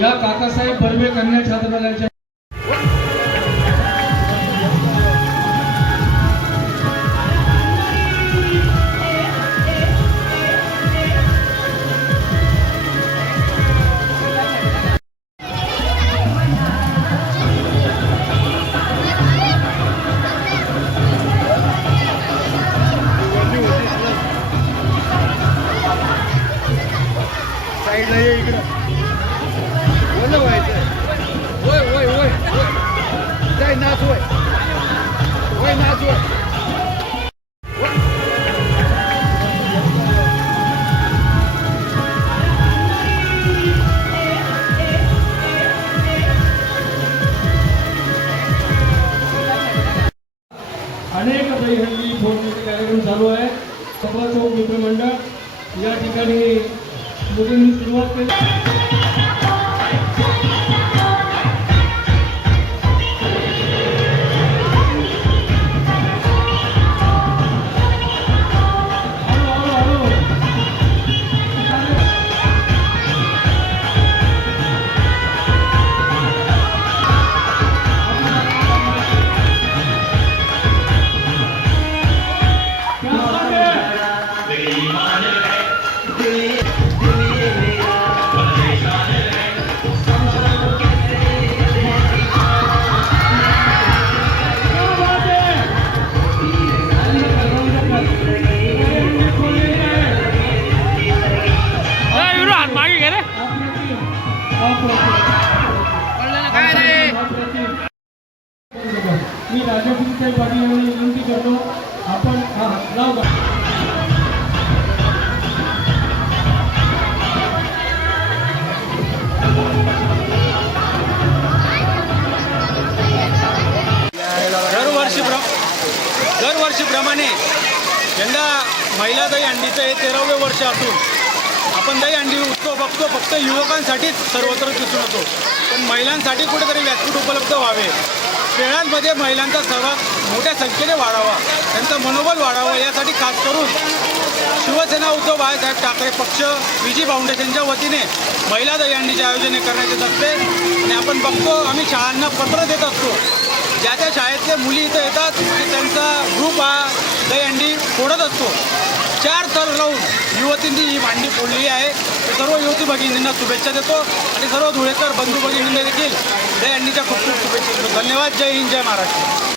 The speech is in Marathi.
या काकासाहेब बर्वे कन्या छात्रालयाच्या कार्यक्रम चालू आहे. सभा चौक मित्रमंडळ या ठिकाणी मुलींनी सुरुवात केली. मी राजा राजापूरचे पाटील यांनी विनंती करतो आपण हा लाव का दरवर्षीप्रमाणे यंदा महिला दही अंडीचं हे तेरावे वर्ष असून आपण आणली उत्सव बघतो फक्त युवकांसाठीच सर्वत्र दिसून येतो. पण महिलांसाठी कुठेतरी व्यासपीठ उपलब्ध व्हावे. खेळांमध्ये महिलांचा सहभाग मोठ्या संख्येने वाढावा. त्यांचं मनोबल वाढावं यासाठी खास करून शिवसेना उद्धव बाळासाहेब ठाकरे पक्ष विजी फाउंडेशनच्या वतीने महिला दहीहंडीचे आयोजन करण्यात येत असते. आणि आपण बघतो आम्ही शाळांना पत्र देत असतो. ज्या त्या शाळेतले मुली इथं येतात आणि त्यांचा ग्रुप हा दहीहंडी फोडत असतो. चार थर लावून युवतींनी ही भांडी फोडली आहे. सर्व युवती भगिनींना शुभेच्छा देतो आणि सर्व धुळेकर बंधू भगिनींना देखील. दहीहंडीच्या खूप खूप शुभेच्छा देतो. धन्यवाद. जय हिंद. जय महाराष्ट्र.